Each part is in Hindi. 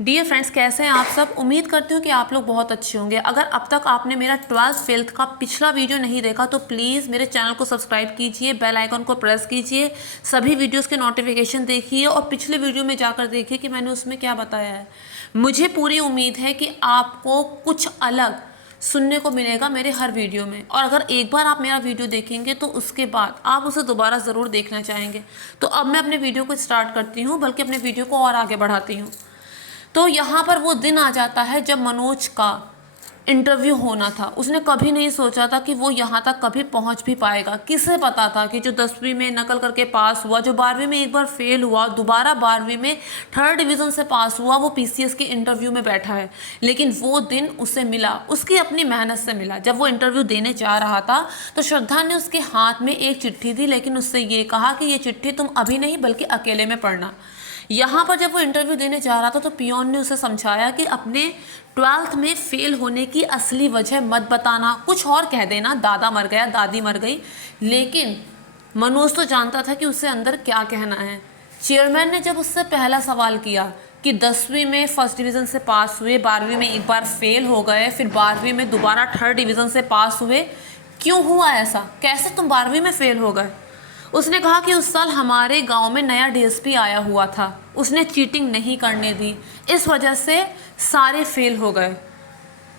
डियर फ्रेंड्स, कैसे हैं आप सब। उम्मीद करती हूँ कि आप लोग बहुत अच्छे होंगे। अगर अब तक आपने मेरा 12th फेल्थ का पिछला वीडियो नहीं देखा तो प्लीज़ मेरे चैनल को सब्सक्राइब कीजिए, बेल आइकन को प्रेस कीजिए, सभी वीडियोस के नोटिफिकेशन देखिए और पिछले वीडियो में जाकर देखिए कि मैंने उसमें क्या बताया है। मुझे पूरी उम्मीद है कि आपको कुछ अलग सुनने को मिलेगा मेरे हर वीडियो में, और अगर एक बार आप मेरा वीडियो देखेंगे तो उसके बाद आप उसे दोबारा ज़रूर देखना चाहेंगे। तो अब मैं अपने वीडियो को स्टार्ट करती हूँ, बल्कि अपने वीडियो को और आगे बढ़ाती हूँ। तो यहाँ पर वो दिन आ जाता है जब मनोज का इंटरव्यू होना था। उसने कभी नहीं सोचा था कि वो यहाँ तक कभी पहुँच भी पाएगा। किसे पता था कि जो 10वीं में नकल करके पास हुआ, जो 12वीं में एक बार फेल हुआ, दोबारा 12वीं में 3rd डिवीज़न से पास हुआ, वो पीसीएस के इंटरव्यू में बैठा है। लेकिन वो दिन उसे मिला, उसकी अपनी मेहनत से मिला। जब वो इंटरव्यू देने जा रहा था तो श्रद्धा ने उसके हाथ में एक चिट्ठी दी, लेकिन उससे ये कहा कि ये चिट्ठी तुम अभी नहीं बल्कि अकेले में पढ़ना। यहाँ पर जब वो इंटरव्यू देने जा रहा था तो पियोन ने उसे समझाया कि अपने 12th में फेल होने की असली वजह मत बताना, कुछ और कह देना, दादा मर गया, दादी मर गई। लेकिन मनोज तो जानता था कि उसे अंदर क्या कहना है। चेयरमैन ने जब उससे पहला सवाल किया कि 10वीं में 1st डिवीज़न से पास हुए, 12वीं में एक बार फेल हो गए, फिर 12वीं में दोबारा 3rd डिवीज़न से पास हुए, क्यों हुआ ऐसा, कैसे तुम 12वीं में फेल हो गए। उसने कहा कि उस साल हमारे गांव में नया डीएसपी आया हुआ था, उसने चीटिंग नहीं करने दी, इस वजह से सारे फेल हो गए।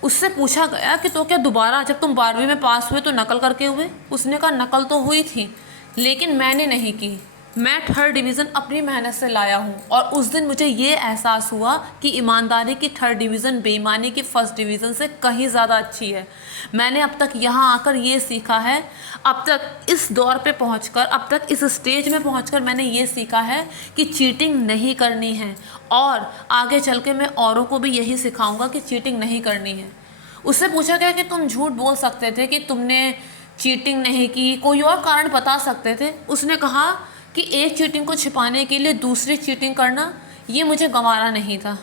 उससे पूछा गया कि तो क्या दोबारा जब तुम 12वीं में पास हुए तो नकल करके हुए। उसने कहा नकल तो हुई थी, लेकिन मैंने नहीं की, मैं 3rd डिवीज़न अपनी मेहनत से लाया हूँ। और उस दिन मुझे ये एहसास हुआ कि ईमानदारी की 3rd डिवीज़न बेईमानी की 1st डिवीज़न से कहीं ज़्यादा अच्छी है। मैंने अब तक यहाँ आकर ये सीखा है, अब तक इस दौर पे पहुँचकर, अब तक इस स्टेज में पहुँचकर मैंने ये सीखा है कि चीटिंग नहीं करनी है, और आगे चल के मैं औरों को भी यही सिखाऊंगा कि चीटिंग नहीं करनी है। उससे पूछा गया कि तुम झूठ बोल सकते थे कि तुमने चीटिंग नहीं की, कोई और कारण बता सकते थे। उसने कहा कि एक चीटिंग को छिपाने के लिए दूसरी चीटिंग करना, ये मुझे गंवारा नहीं था।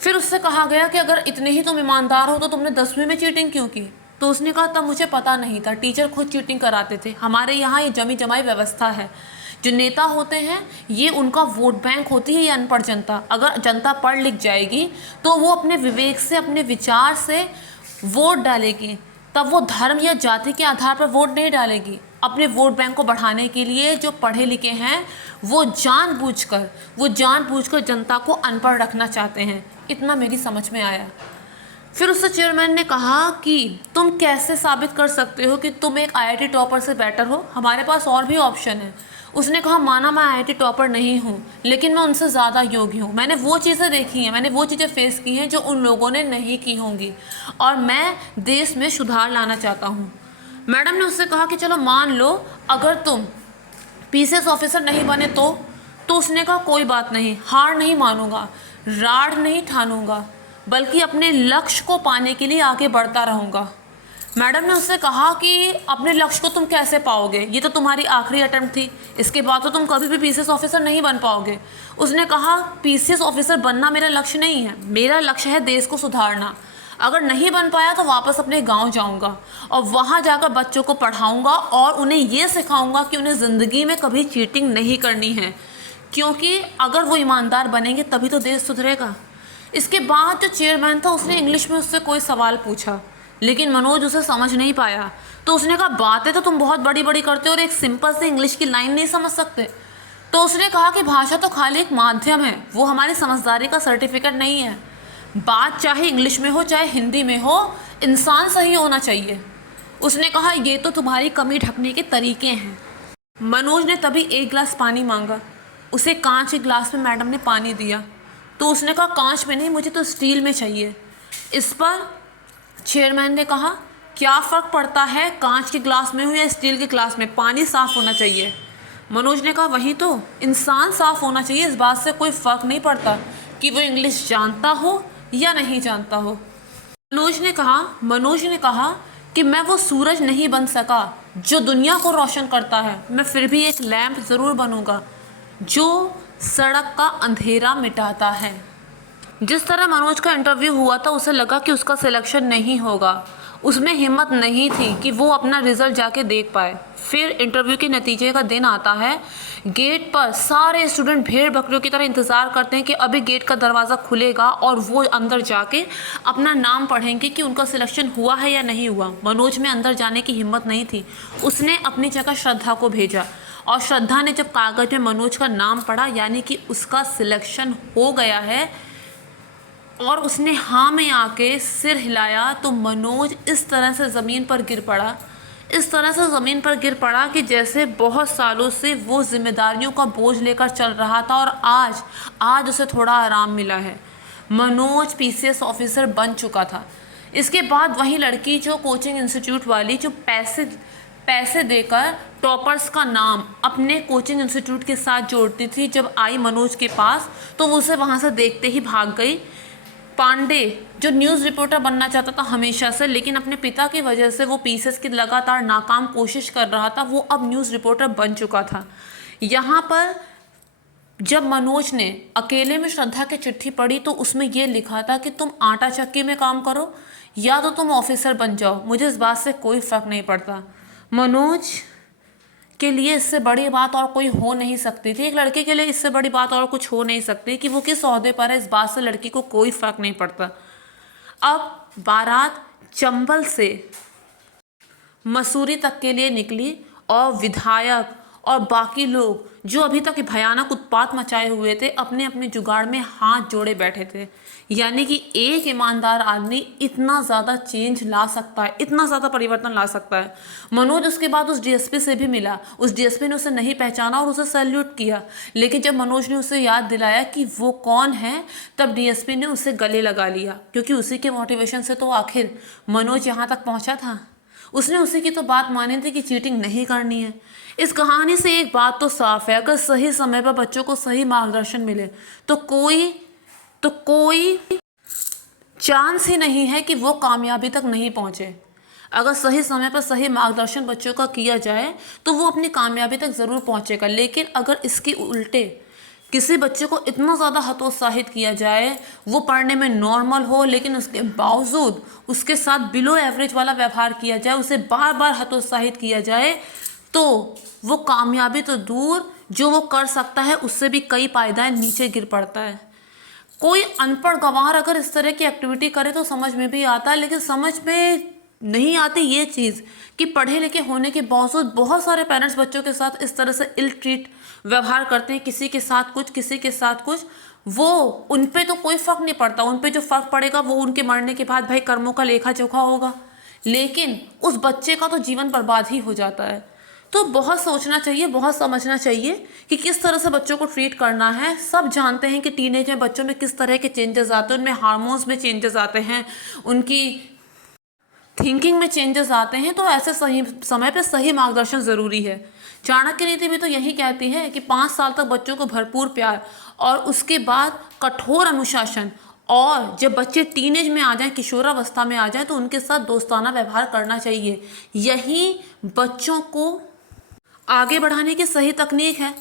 फिर उससे कहा गया कि अगर इतने ही तुम ईमानदार हो तो तुमने 10वीं में चीटिंग क्यों की। तो उसने कहा तब मुझे पता नहीं था, टीचर खुद चीटिंग कराते थे। हमारे यहाँ ये जमी जमाई व्यवस्था है। जो नेता होते हैं ये उनका वोट बैंक होती है, ये अनपढ़ जनता। अगर जनता पढ़ लिख जाएगी तो वो अपने विवेक से, अपने विचार से वोट डालेगी, तब वो धर्म या जाति के आधार पर वोट नहीं डालेगी। अपने वोट बैंक को बढ़ाने के लिए जो पढ़े लिखे हैं वो जानबूझकर जनता को अनपढ़ रखना चाहते हैं। इतना मेरी समझ में आया। फिर उससे चेयरमैन ने कहा कि तुम कैसे साबित कर सकते हो कि तुम एक आईआईटी टॉपर से बेटर हो, हमारे पास और भी ऑप्शन है। उसने कहा माना मैं आईआईटी टॉपर नहीं हूँ, लेकिन मैं उनसे ज़्यादा योग्य हूँ। मैंने वो चीज़ें देखी हैं, मैंने वो चीज़ें फेस की हैं जो उन लोगों ने नहीं की होंगी, और मैं देश में सुधार लाना चाहता हूँ। मैडम ने उससे कहा कि चलो मान लो अगर तुम पीसीएस ऑफिसर नहीं बने तो उसने कहा कोई बात नहीं, हार नहीं मानूंगा, राड़ नहीं ठानूंगा, बल्कि अपने लक्ष्य को पाने के लिए आगे बढ़ता रहूँगा। मैडम ने उससे कहा कि अपने लक्ष्य को तुम कैसे पाओगे, ये तो तुम्हारी आखिरी अटेम्प्ट थी, इसके बाद तो तुम कभी भी पीसीएस ऑफिसर नहीं बन पाओगे। उसने कहा पीसीएस ऑफिसर बनना मेरा लक्ष्य नहीं है, मेरा लक्ष्य है देश को सुधारना। अगर नहीं बन पाया तो वापस अपने गांव जाऊंगा और वहां जाकर बच्चों को पढ़ाऊंगा और उन्हें ये सिखाऊंगा कि उन्हें ज़िंदगी में कभी चीटिंग नहीं करनी है, क्योंकि अगर वो ईमानदार बनेंगे तभी तो देश सुधरेगा। इसके बाद जो चेयरमैन था उसने इंग्लिश में उससे कोई सवाल पूछा, लेकिन मनोज उसे समझ नहीं पाया। तो उसने कहा बातें तो तुम बहुत बड़ी बड़ी करते हो और एक सिंपल से इंग्लिश की लाइन नहीं समझ सकते। तो उसने कहा कि भाषा तो खाली एक माध्यम है, वो हमारी समझदारी का सर्टिफिकेट नहीं है। बात चाहे इंग्लिश में हो चाहे हिंदी में हो, इंसान सही होना चाहिए। उसने कहा ये तो तुम्हारी कमी ढकने के तरीके हैं। मनोज ने तभी एक गिलास पानी मांगा, उसे कांच के गिलास में मैडम ने पानी दिया। तो उसने कहा कांच में नहीं, मुझे तो स्टील में चाहिए। इस पर चेयरमैन ने कहा क्या फ़र्क पड़ता है कांच के गिलास में हो या स्टील के गिलास में, पानी साफ़ होना चाहिए। मनोज ने कहा वही तो, इंसान साफ़ होना चाहिए, इस बात से कोई फ़र्क नहीं पड़ता कि वो इंग्लिश जानता हो या नहीं जानता हो। मनोज ने कहा कि मैं वो सूरज नहीं बन सका जो दुनिया को रोशन करता है, मैं फिर भी एक लैंप ज़रूर बनूंगा जो सड़क का अंधेरा मिटाता है। जिस तरह मनोज का इंटरव्यू हुआ था उसे लगा कि उसका सिलेक्शन नहीं होगा, उसमें हिम्मत नहीं थी कि वो अपना रिजल्ट जाके देख पाए। फिर इंटरव्यू के नतीजे का दिन आता है, गेट पर सारे स्टूडेंट भेड़ बकरियों की तरह इंतज़ार करते हैं कि अभी गेट का दरवाज़ा खुलेगा और वो अंदर जाके अपना नाम पढ़ेंगे कि उनका सिलेक्शन हुआ है या नहीं हुआ। मनोज में अंदर जाने की हिम्मत नहीं थी। उसने अपनी जगह श्रद्धा को भेजा और श्रद्धा ने जब कागज़ में मनोज का नाम पढ़ा, यानी कि उसका सिलेक्शन हो गया है, और उसने हाँ में आके सिर हिलाया, तो मनोज इस तरह से ज़मीन पर गिर पड़ा, इस तरह से ज़मीन पर गिर पड़ा कि जैसे बहुत सालों से वो जिम्मेदारियों का बोझ लेकर चल रहा था और आज उसे थोड़ा आराम मिला है। मनोज पीसीएस ऑफिसर बन चुका था। इसके बाद वही लड़की जो कोचिंग इंस्टीट्यूट वाली, जो पैसे देकर टॉपर्स का नाम अपने कोचिंग इंस्टीट्यूट के साथ जोड़ती थी, जब आई मनोज के पास तो वो उसे वहाँ से देखते ही भाग गई। पांडे जो न्यूज़ रिपोर्टर बनना चाहता था हमेशा से, लेकिन अपने पिता की वजह से वो पीसीएस की लगातार नाकाम कोशिश कर रहा था, वो अब न्यूज़ रिपोर्टर बन चुका था। यहाँ पर जब मनोज ने अकेले में श्रद्धा की चिट्ठी पढ़ी तो उसमें ये लिखा था कि तुम आटा चक्की में काम करो या तो तुम ऑफिसर बन जाओ, मुझे इस बात से कोई फ़र्क नहीं पड़ता। मनोज के लिए इससे बड़ी बात और कोई हो नहीं सकती थी। एक लड़के के लिए इससे बड़ी बात और कुछ हो नहीं सकती कि वो किस ओहदे पर है, इस बात से लड़की को कोई फ़र्क नहीं पड़ता। अब बारात चंबल से मसूरी तक के लिए निकली और विधायक और बाकी लोग जो अभी तक भयानक उत्पात मचाए हुए थे, अपने अपने जुगाड़ में हाथ जोड़े बैठे थे। यानी कि एक ईमानदार आदमी इतना ज़्यादा चेंज ला सकता है, इतना ज़्यादा परिवर्तन ला सकता है। मनोज उसके बाद उस डीएसपी से भी मिला, उस डीएसपी ने उसे नहीं पहचाना और उसे सैल्यूट किया, लेकिन जब मनोज ने उसे याद दिलाया कि वो कौन है, तब डीएसपी ने उसे गले लगा लिया, क्योंकि उसी के मोटिवेशन से तो आखिर मनोज यहाँ तक पहुँचा था। उसने उसी की तो बात मानी थी कि चीटिंग नहीं करनी है। इस कहानी से एक बात तो साफ है, अगर सही समय पर बच्चों को सही मार्गदर्शन मिले तो कोई चांस ही नहीं है कि वो कामयाबी तक नहीं पहुँचे। अगर सही समय पर सही मार्गदर्शन बच्चों का किया जाए तो वो अपनी कामयाबी तक ज़रूर पहुँचेगा। लेकिन अगर इसके उल्टे किसी बच्चे को इतना ज़्यादा हतोत्साहित किया जाए, वो पढ़ने में नॉर्मल हो लेकिन उसके बावजूद उसके साथ बिलो एवरेज वाला व्यवहार किया जाए, उसे बार बार हतोत्साहित किया जाए, तो वो कामयाबी तो दूर, जो वो कर सकता है उससे भी कई पायदान नीचे गिर पड़ता है। कोई अनपढ़ गंवार अगर इस तरह की एक्टिविटी करे तो समझ में भी आता है, लेकिन समझ में नहीं आती ये चीज़ कि पढ़े लिखे होने के बावजूद बहुत सारे पेरेंट्स बच्चों के साथ इस तरह से इल ट्रीट व्यवहार करते हैं, किसी के साथ कुछ, किसी के साथ कुछ। वो उन पे तो कोई फ़र्क नहीं पड़ता, उन पे जो फ़र्क पड़ेगा वो उनके मरने के बाद भाई कर्मों का लेखा जोखा होगा, लेकिन उस बच्चे का तो जीवन बर्बाद ही हो जाता है। तो बहुत सोचना चाहिए, बहुत समझना चाहिए कि किस तरह से बच्चों को ट्रीट करना है। सब जानते हैं कि टीनेज में बच्चों में किस तरह के चेंजेस आते हैं, उनमें हार्मोन्स में चेंजेस आते हैं, उनकी थिंकिंग में चेंजेस आते हैं, तो ऐसे सही समय पे सही मार्गदर्शन ज़रूरी है। चाणक्य नीति भी तो यही कहती है कि 5 साल तक बच्चों को भरपूर प्यार और उसके बाद कठोर अनुशासन, और जब बच्चे टीनेज में आ जाएं, किशोरावस्था में आ जाएं, तो उनके साथ दोस्ताना व्यवहार करना चाहिए। यही बच्चों को आगे बढ़ाने की सही तकनीक है।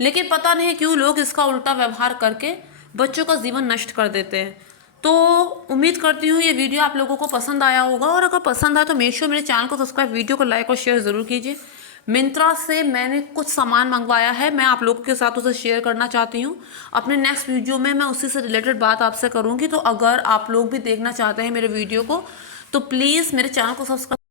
लेकिन पता नहीं क्यों लोग इसका उल्टा व्यवहार करके बच्चों का जीवन नष्ट कर देते हैं। तो उम्मीद करती हूँ ये वीडियो आप लोगों को पसंद आया होगा, और अगर पसंद आए तो मेक श्योर मेरे चैनल को सब्सक्राइब, वीडियो को लाइक और शेयर ज़रूर कीजिए। मिंत्रा से मैंने कुछ सामान मंगवाया है, मैं आप लोगों के साथ उसे शेयर करना चाहती हूँ। अपने नेक्स्ट वीडियो में मैं उसी से रिलेटेड बात आपसे करूँगी। तो अगर आप लोग भी देखना चाहते हैं मेरे वीडियो को तो प्लीज़ मेरे चैनल को सब्सक्राइब